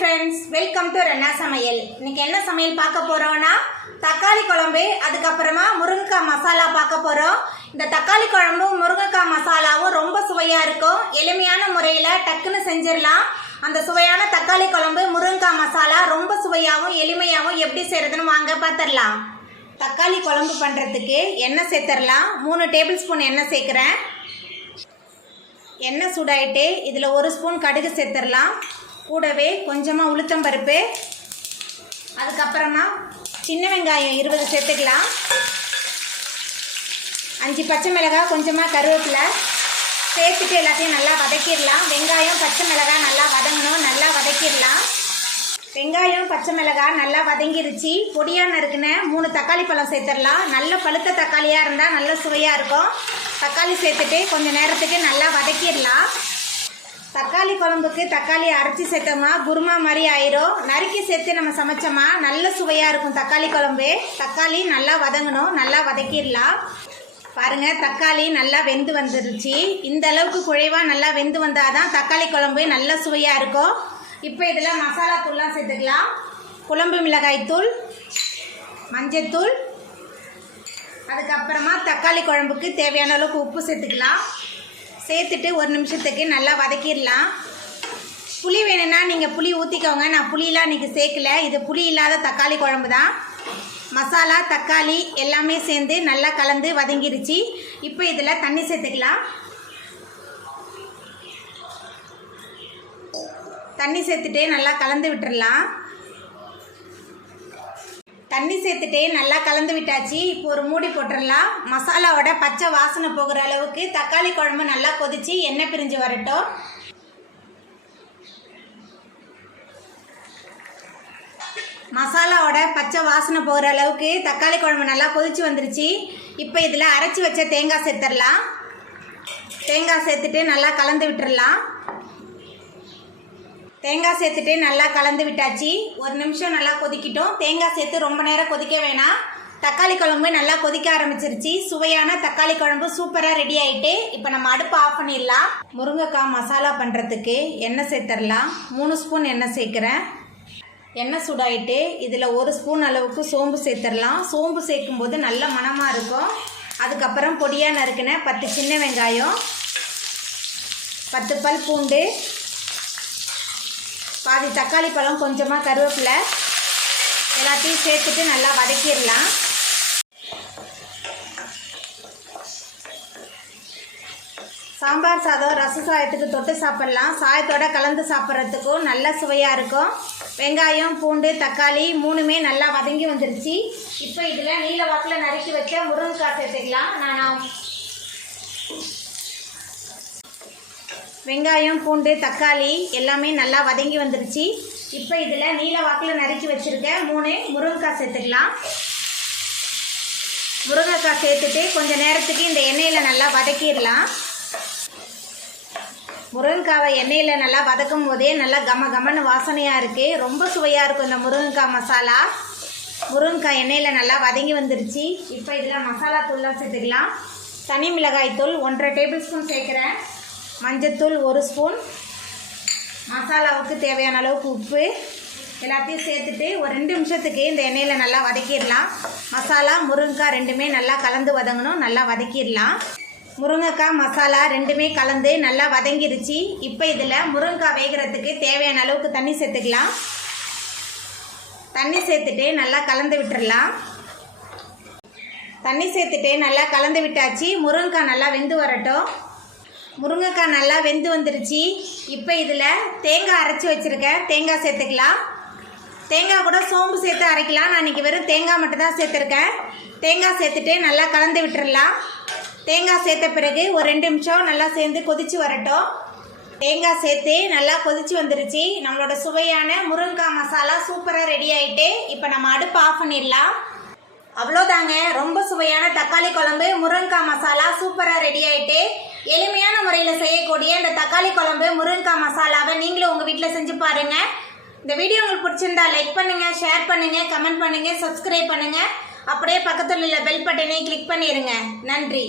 friends, welcome to Renna Samayal. இன்னைக்கு என்ன சமையல் பார்க்க போறோம்னா தக்காளி குழம்பு அதுக்கப்புறமா முருங்கைக்காய் மசாலா பார்க்க போறோம். இந்த தக்காளி குழம்பும் முருங்கைக்காய் மசாலாவும் ரொம்ப சுவையா இருக்கும். எளிமையான முறையில டக்குன்னு செஞ்சிடலாம். அந்த சுவையான தக்காளி குழம்பு முருங்கைக்காய் மசாலா ரொம்ப சுவையாகவும் எளிமையாகவும் எப்படி செய்யறதுன்னு வாங்க பார்த்துடலாம். தக்காளி குழம்பு பண்ணுறதுக்கு எண்ணெய் சேர்த்துடலாம். 3 டேபிள் ஸ்பூன் எண்ணெய் சேர்க்குறேன். எண்ணெய் சூடாயிட்டு இதில் 1 ஸ்பூன் கடுகு சேர்த்துடலாம். கூடவே கொஞ்சமாக உளுத்தம்பருப்பு, அதுக்கப்புறமா சின்ன வெங்காயம் 20 சேர்த்துக்கலாம். 5 பச்சை மிளகாய், கொஞ்சமாக கருவேப்பிலை சேர்த்துட்டு எல்லாத்தையும் நல்லா வதக்கிடலாம். வெங்காயம் பச்சை மிளகாய் நல்லா வதங்கணும், நல்லா வதக்கிடலாம். வெங்காயம் பச்சை மிளகாய் நல்லா வதங்கிருச்சு. பொடியாக நறுக்குன 3 தக்காளி பழம் சேர்த்துடலாம். நல்ல பழுத்த தக்காளியாக இருந்தால் நல்ல சுவையாக இருக்கும். தக்காளி சேர்த்துட்டு கொஞ்சம் நேரத்துக்கு நல்லா வதக்கிடலாம். தக்காளி குழம்புக்கு தக்காளி அரைச்சி சேர்த்தோமா குருமா மாதிரி ஆயிரும். நறுக்கி சேர்த்து நம்ம சமைச்சோமா நல்ல சுவையாக இருக்கும் தக்காளி குழம்பு. தக்காளி நல்லா வதங்கணும், நல்லா வதக்கிடலாம். பாருங்கள், தக்காளி நல்லா வெந்து வந்துருச்சு. இந்த அளவுக்கு குழைவாக நல்லா வெந்து வந்தால் தான் தக்காளி குழம்பு நல்ல சுவையாக இருக்கும். இப்போ இதில் மசாலா தூள்லாம் சேர்த்துக்கலாம். குழம்பு மிளகாய் தூள், மஞ்சத்தூள், அதுக்கப்புறமா தக்காளி குழம்புக்கு தேவையான அளவுக்கு உப்பு சேர்த்துக்கலாம். சேர்த்துட்டு 1 நிமிஷத்துக்கு நல்லா வதக்கிடலாம். புளி வேணும்னா நீங்கள் புளி ஊற்றிக்கோங்க. நான் புளியெலாம் இன்றைக்கி சேர்க்கல. இது புளி இல்லாத தக்காளி குழம்பு தான். மசாலா தக்காளி எல்லாமே சேர்ந்து நல்லா கலந்து வதங்கிருச்சு. இப்போ இதில் தண்ணி சேர்த்துக்கலாம். தண்ணி சேர்த்துட்டு நல்லா கலந்து விட்டுடலாம். தண்ணி சேர்த்துட்டு நல்லா கலந்து விட்டாச்சு. இப்போ ஒரு மூடி போட்டுடலாம். மசாலாவோட பச்சை வாசனை போகிற அளவுக்கு தக்காளி குழம்பு நல்லா கொதிச்சு எண்ணெய் பிரிஞ்சு வரட்டும். மசாலாவோட பச்சை வாசனை போகிற அளவுக்கு தக்காளி குழம்பு நல்லா கொதிச்சு வந்துருச்சு. இப்போ இதில் அரைச்சி வச்ச தேங்காய் சேர்த்துடலாம். தேங்காய் சேர்த்துட்டு நல்லா கலந்து விட்டுடலாம். தேங்காய் சேர்த்துட்டு நல்லா கலந்து விட்டாச்சு. 1 நிமிஷம் நல்லா கொதிக்கிட்டோம். தேங்காய் சேர்த்து ரொம்ப நேரம் கொதிக்க வேணாம். தக்காளி குழம்பு நல்லா கொதிக்க ஆரம்பிச்சிருச்சு. சுவையான தக்காளி குழம்பு சூப்பராக ரெடி ஆகிட்டு இப்போ நம்ம அடுப்பு ஆஃப் பண்ணிடலாம். முருங்கைக்காய் மசாலா பண்ணுறதுக்கு எண்ணெய் சேர்த்துடலாம். 3 ஸ்பூன் எண்ணெய் சேர்க்குறேன். எண்ணெய் சூடாயிட்டு இதில் 1 ஸ்பூன் அளவுக்கு சோம்பு சேர்த்துடலாம். சோம்பு சேர்க்கும்போது நல்ல மணமாக இருக்கும். அதுக்கப்புறம் பொடியாக நறுக்கின 10 சின்ன வெங்காயம், 10 பல் பூண்டு, பாதி தக்காளி பழம், கொஞ்சமாக கருவேப்பிலை எல்லாத்தையும் சேர்த்துட்டு நல்லா வதக்கிடலாம். சாம்பார் சாதம், ரச சாதத்துக்கு தொட்டு சாப்பிட்லாம். சாதத்தோடு கலந்து சாப்பிட்றதுக்கும் நல்ல சுவையாக இருக்கும். வெங்காயம், பூண்டு, தக்காளி 3மே நல்லா வதங்கி வந்துருச்சு. இப்போ இதில் நீல வாக்கில் நறுக்கி வச்ச முருங்கைக்காய் சேர்த்துக்கலாம். நான் வெங்காயம், பூண்டு, தக்காளி எல்லாமே நல்லா வதங்கி வந்துருச்சு. இப்போ இதில் நீல வாக்கில் நறுக்கி வச்சுருக்க 3 முருங்கைக்காய் சேர்த்துக்கலாம். முருங்கைக்காய் சேர்த்துட்டு கொஞ்சம் நேரத்துக்கு இந்த எண்ணெயில் நல்லா வதக்கிடலாம். முருங்கைக்காவை எண்ணெயில் நல்லா வதக்கும் போதே நல்லா கமன்னு வாசனையாக இருக்குது. ரொம்ப சுவையாக இருக்கும் இந்த முருங்கைக்காய் மசாலா. முருங்கைக்காய் எண்ணெயில் நல்லா வதங்கி வந்துருச்சு. இப்போ இதில் மசாலா தூள்லாம் சேர்த்துக்கலாம். தனி மிளகாய் தூள் 1.5 டேபிள் ஸ்பூன் சேர்க்குறேன். மஞ்சத்தூள் 1 ஸ்பூன், மசாலாவுக்கு தேவையான அளவுக்கு உப்பு எல்லாத்தையும் சேர்த்துட்டு ஒரு 2 நிமிஷத்துக்கு இந்த எண்ணெயில் நல்லா வதக்கிடலாம். மசாலா முருங்கைக்காய் 2மே நல்லா கலந்து வதங்கணும், நல்லா வதக்கிடலாம். முருங்கைக்காய் மசாலா 2மே கலந்து நல்லா வதங்கிருச்சு. இப்போ இதில் முருங்கைக்காய் வேகிறதுக்கு தேவையான அளவுக்கு தண்ணி சேர்த்துக்கலாம். தண்ணி சேர்த்துட்டு நல்லா கலந்து விட்டுடலாம். தண்ணி சேர்த்துட்டு நல்லா கலந்து விட்டாச்சு. முருங்கைக்காய் நல்லா வெந்து வரட்டும். முருங்கைக்காய் நல்லா வெந்து வந்துருச்சு. இப்போ இதில் தேங்காய் அரைச்சி வச்சுருக்கேன். தேங்காய் சேர்த்துக்கலாம். தேங்காய் கூட சோம்பு சேர்த்து அரைக்கலாம். நான் இன்றைக்கி வெறும் தேங்காய் மட்டும் தான் சேர்த்துருக்கேன். தேங்காய் சேர்த்துட்டு நல்லா கலந்து விட்டுடலாம். தேங்காய் சேர்த்த பிறகு ஒரு 2 நிமிஷம் நல்லா சேர்ந்து கொதித்து வரட்டும். தேங்காய் சேர்த்து நல்லா கொதித்து வந்துருச்சு. நம்மளோட சுவையான முருங்கைக்காய் மசாலா சூப்பராக ரெடி ஆகிட்டு இப்போ நம்ம அடுப்பு ஆஃப் பண்ணிடலாம். அவ்வளோதாங்க, ரொம்ப சுவையான தக்காளி குழம்பு முருங்கைக்காய் மசாலா சூப்பராக ரெடி ஆகிட்டு. எளிமையான முறையில் செய்யக்கூடிய இந்த தக்காளி குழம்பு முருங்கைக்காய் மசாலாவை நீங்களும் உங்கள் வீட்டில் செஞ்சு பாருங்கள். இந்த வீடியோ உங்களுக்கு பிடிச்சிருந்தா லைக் பண்ணுங்கள், ஷேர் பண்ணுங்கள், கமெண்ட் பண்ணுங்கள், சப்ஸ்கிரைப் பண்ணுங்கள். அப்படியே பக்கத்தில் உள்ள பெல் பட்டனை கிளிக் பண்ணிடுங்க. நன்றி.